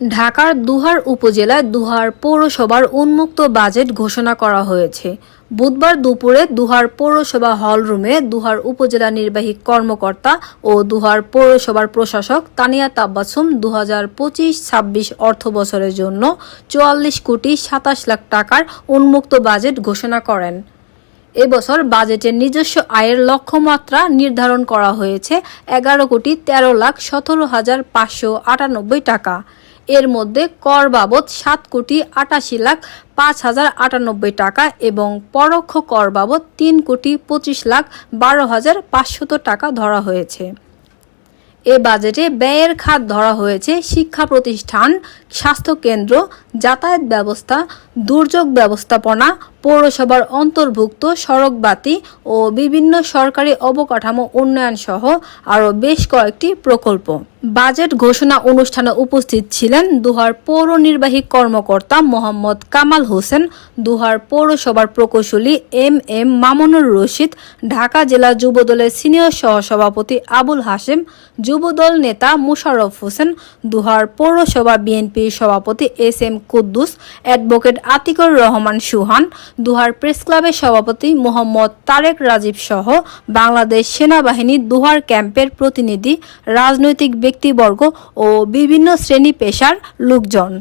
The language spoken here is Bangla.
ঢাকার দুহার উপজেলায় দুহার পৌরসভার উন্মুক্ত বাজেট ঘোষণা করা হয়েছে। বুধবার দুপুরে দুহার পৌরসভা হলরুমে দুহার উপজেলা নির্বাহী কর্মকর্তা ও দুহার পৌরসভার প্রশাসক তানিয়া তাব্বাসুম দু হাজার পঁচিশ ছাব্বিশ অর্থ বছরের জন্য চুয়াল্লিশ কোটি সাতাশ লাখ টাকার উন্মুক্ত বাজেট ঘোষণা করেন। এবছর বাজেটের নিজস্ব আয়ের লক্ষ্যমাত্রা নির্ধারণ করা হয়েছে এগারো কোটি তেরো লাখ সতেরো হাজার পাঁচশো আটানব্বই টাকা। এর মধ্যে কর বাবদ সাত কোটি আটাশি লাখ পাঁচ হাজার আটানব্বই টাকা এবং পরোক্ষ কর বাবদ তিন কোটি পঁচিশ লাখ বারো হাজার পাঁচশত টাকা ধরা হয়েছে। এ বাজেটে ব্যয়ের খাত ধরা হয়েছে শিক্ষা প্রতিষ্ঠান, স্বাস্থ্যকেন্দ্র, যাতায়াত ব্যবস্থা, দুর্যোগ ব্যবস্থাপনা পৌরসভার অন্তর্ভুক্ত সড়কবাতি ও বিভিন্ন সরকারি অবকাঠামো উন্নয়ন সহ আরও বেশ কয়েকটি প্রকল্প। বাজেট ঘোষণা অনুষ্ঠানে উপস্থিত ছিলেন দুহার পৌর নির্বাহী কর্মকর্তা মোহাম্মদ কামাল হোসেন, দুহার পৌরসভার প্রকৌশলী এম এম মামুনুর রশিদ, ঢাকা জেলা যুবদলের সিনিয়র সহসভাপতি আবুল হাশেম, যুবদল নেতা মুশাররফ হোসেন, দুহার পৌরসভা বিএনপির সভাপতি S M Kuddus, advocate Atiqur Rahman Suhan Dohar press ক্লাবের সভাপতি মোহাম্মদ তারেক রাজীব সহ বাংলাদেশ সেনাবাহিনী দুহার ক্যাম্পের প্রতিনিধি, রাজনৈতিক ব্যক্তিবর্গ ও বিভিন্ন শ্রেণি পেশার লোকজন।